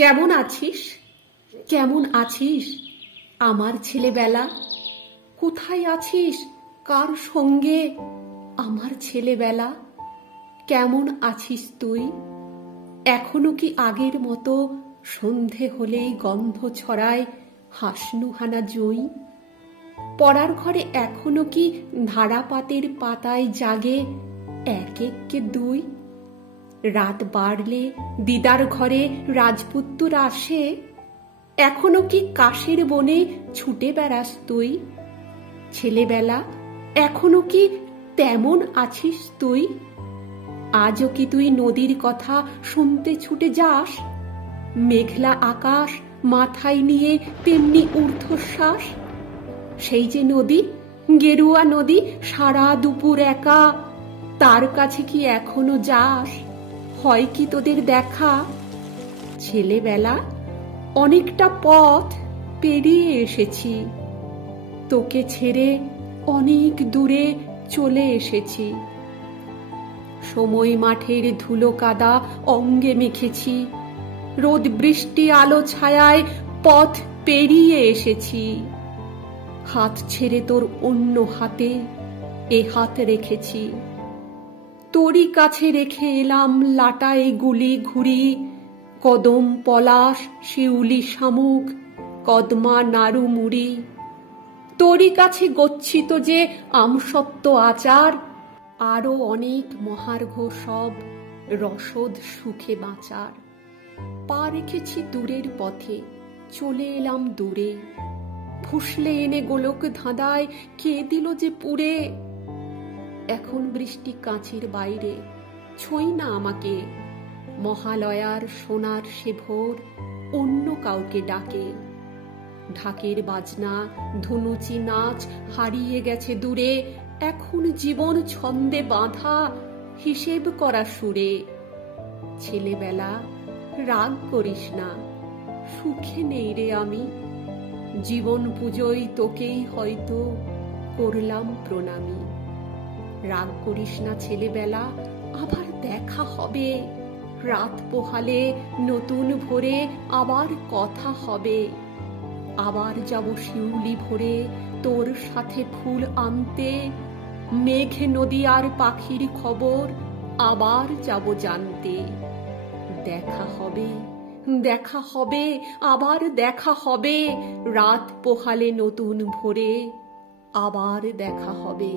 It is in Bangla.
কেমন আছিস? কেমন আছিস আমার ছেলেবেলা? কোথায় আছিস? কার সঙ্গে আমার ছেলেবেলা? কেমন আছিস তুই? এখনো কি আগের মতো সন্ধে হলেই গন্ধ ছড়ায় হাসনুহানা জুঁই? পড়ার ঘরে এখনো কি ধারাপাতের পাতায় জাগে এক এককে দুই? রাত বাড়লে দিদার ঘরে রাজপুত্তর আসে, এখনো কি কাশের বনে ছুটে বেড়াস তুই? ছেলেবেলা, এখনো কি তেমন আছিস তুই? আজও কি তুই নদীর কথা শুনতে ছুটে যাস? মেঘলা আকাশ মাথায় নিয়ে তেমনি ঊর্ধ্বশ্বাস। সেই যে নদী, গেরুয়া নদী, সারা দুপুর একা, তার কাছে কি এখনো যাস? হয় কি তোদের দেখা? ছেলেবেলা, অনেকটা পথ পেরিয়ে এসেছি, তোকে ছেড়ে অনেক দূরে চলে এসেছি। সময় মাঠের ধুলো কাদা অঙ্গে মেখেছি, রোদ বৃষ্টি আলো ছায়ায় পথ পেরিয়ে এসেছি। হাত ছেড়ে তোর অন্য হাতে এ হাত রেখেছি, তোরই কাছে রেখে এলাম লাটায় গুলি ঘুরি, কদম পলাশ শিউলি শামুক কদমা নাড়ু মুড়ি। তোরই কাছে গচ্ছিত যে আমসত্ত্ব আচার, আরো অনেক মহার্ঘ সব রসদ সুখে বাঁচার। পা রেখেছি দূরের পথে, চলে এলাম দূরে, ফুসলে এনে গোলক ধাঁধায় কে দিল যে পুড়ে। এখন বৃষ্টি কাঁচের বাইরে, ছোঁই না আমাকে, মহালয়ার সোনার সে ভোর অন্য কাউকে ডাকে। ঢাকের বাজনা ধুনুচি নাচ হারিয়ে গেছে দূরে, এখন জীবন ছন্দে বাঁধা হিসেব করা সুরে। ছেলেবেলা, রাগ করিস না, সুখে নেই রে আমি, জীবন পুজোয় তোকেই হয়তো করলাম প্রণামী। রাগ করিস না ছেলেবেলা, আবার দেখা হবে, রাত পোহালে নতুন ভোরে আবার কথা হবে। আবার যাব শিউলি ভোরে তোর সাথে ফুল আনতে, মেঘ নদী আর পাখির খবর আবার যাব জানতে। দেখা হবে, দেখা হবে, আবার দেখা হবে, রাত পোহালে নতুন ভোরে আবার দেখা হবে।